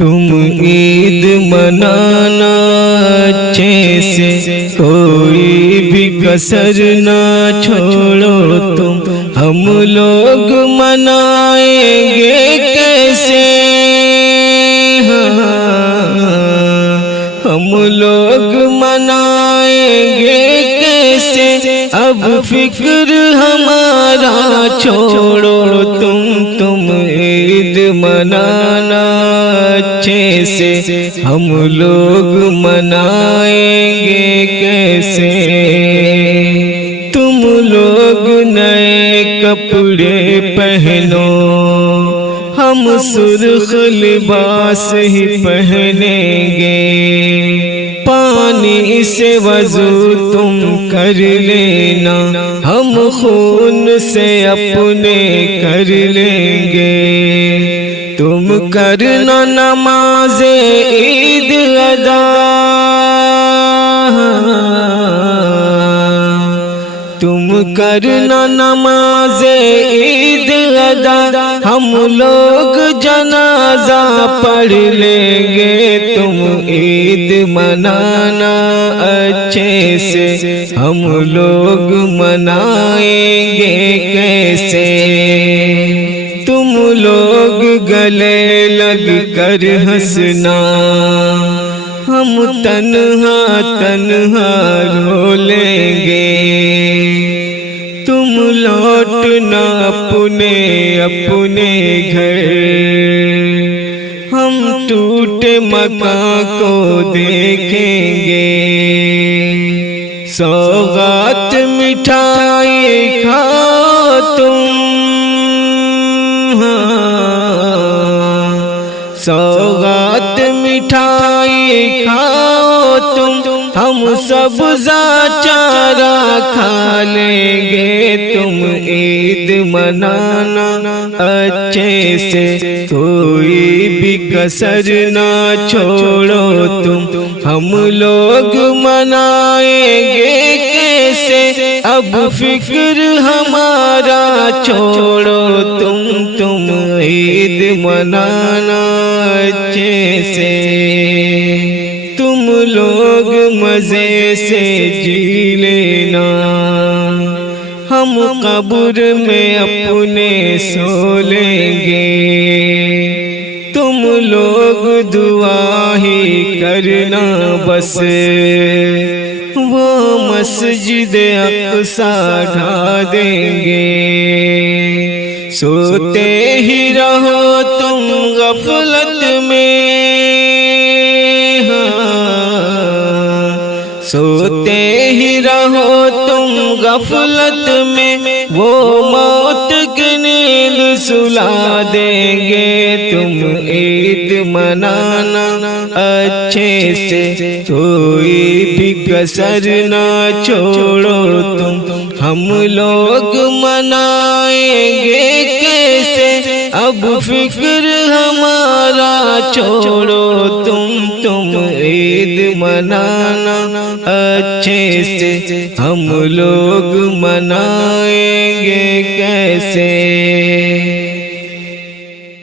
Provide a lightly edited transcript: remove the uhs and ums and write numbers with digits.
تم عید منانا اچھے سے، کوئی بھی کسر نہ چھوڑو تم، ہم لوگ منائیں گے کیسے، ہم لوگ منائیں گے کیسے، اب فکر ہمارا چھوڑو تم عید منانا اچھے سے، ہم لوگ منائیں گے کیسے، تم لوگ نئے کپڑے پہنو، ہم سرخ لباس ہی پہنیں گے، پانی سے وضو تم کر لینا، ہم خون سے اپنے کر لیں گے، تم کرنا نماز عید ادا، تم کرنا نماز عید ادا، ہم لوگ جنازہ پڑھ لیں گے، تم عید منانا اچھے سے، ہم لوگ منائیں گے کیسے، تم لوگ گلے لگ کر ہنسنا، ہم تنہا تنہا رو لیں گے، تم لوٹنا اپنے اپنے گھر، ہم ٹوٹے مکان کو دیکھیں گے، سوغات مٹھائی کھاؤ تم، سوغات مٹھائی کھاؤ تم، ہم سبزہ چارہ کھا لیں گے، تم عید منانا اچھے سے، کوئی بھی کسر نہ چھوڑو تم، ہم لوگ منائیں گے کیسے، اب فکر ہمارا چھوڑو تم عید منانا اچھے سے، تم لوگ مزے سے جی لینا، ہم قبر میں اپنے سو لیں گے، تم لوگ دعا ہی کرنا بس، وہ مسجد اقصی ڈھا دیں گے، سوتے ہی رہو تم غفلت میں، سوتے ہی رہو تم غفلت میں، وہ موت کی نیند سلا دیں گے، تم عید منانا اچھے سے، کوئی بھی کسر نہ چھوڑو تم، ہم لوگ منائیں گے کیسے، اب فکر ہمارا چھوڑو تم عید منانا اچھے سے، ہم لوگ منائیں گے کیسے۔